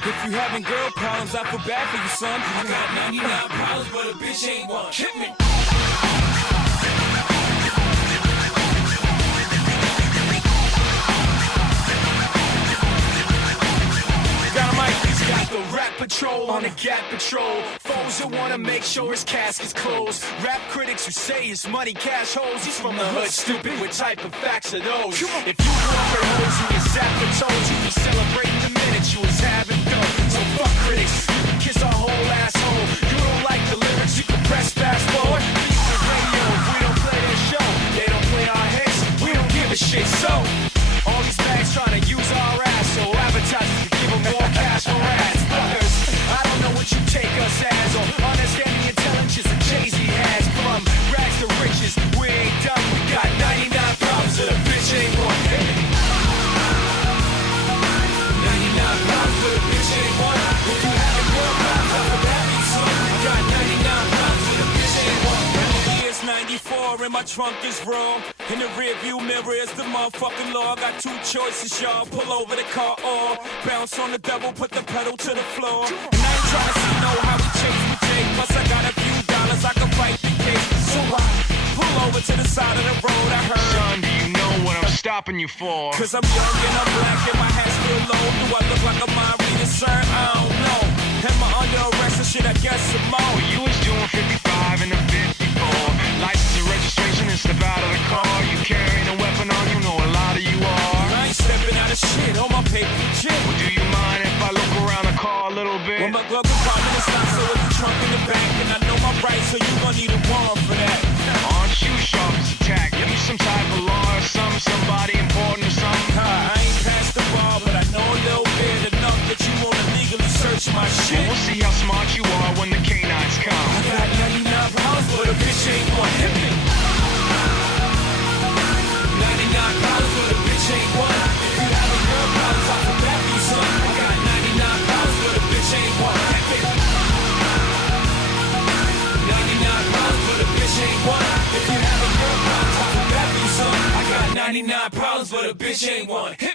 If you having girl problems, I feel bad for you, son. I got 99 problems, but a bitch ain't one. Hit me. Got the rap patrol on the Gap patrol. Foes who wanna make sure his casket's closed. Rap critics who say his money cash holes. He's from the hood, stupid. What type of facts are those? If you grew up with hoes who your zapper told you was celebrating the minute you was having dough. So fuck critics, you can kiss our whole asshole. You don't like the lyrics, you can press fast forward. The radio, if we don't play their show, they don't play our hits, we don't give a shit. So all these bags trying to use our ass, so advertisers can give them more cash for ads. Fuckers, I don't know what you take us as, or understand the intelligence that Jay-Z has. From rags to riches, we ain't done. We got 99 problems, so the bitch ain't one. 99 problems, so the bitch ain't one. If you having real problems, I feel bad for you, son. We got 99 problems, so the bitch ain't one. It's 94 and my trunk is raw. In the rear view mirror is the motherfucking law. Got two choices, y'all. Pull over the car or bounce on the double, put the pedal to the floor. And I ain't trying to see no how we chase with Jay. Plus I got a few dollars, I can fight the case. So I pull over to the side of the road. I heard, son, do you know what I'm stopping you for? Cause I'm young and I'm black and my hat's still low. Do I look like a mind reader, sir? I don't know. Am I under arrest or shit? I guess some more. Well, you was doing 55 in the 54. License and registration and step out of the car. You carrying a weapon on you, know a lot of you are. I ain't stepping out of shit, on my paper legit. Well, do you mind if I look around the car a little bit? Well, my glove compartment is not so it's the trunk in the back. And I know my rights, so you gon' need a warrant for that. Aren't you sharp as a tack? You some type of law or somebody important or something? I ain't past the bar, but I know a little bit enough that you wanna legally search my shit. Well, we'll see how smart you are when the canines come. I got 99 pounds, but a bitch ain't one. Hit me. 99 pounds, but a bitch ain't one. If you having girl problems, I feel bad for you, son. I got 99 pounds, but a bitch ain't one. Hit me. 99 pounds, but a bitch ain't one. If you having girl problems, I feel bad for you, son. I got 99 problems, but a bitch ain't one.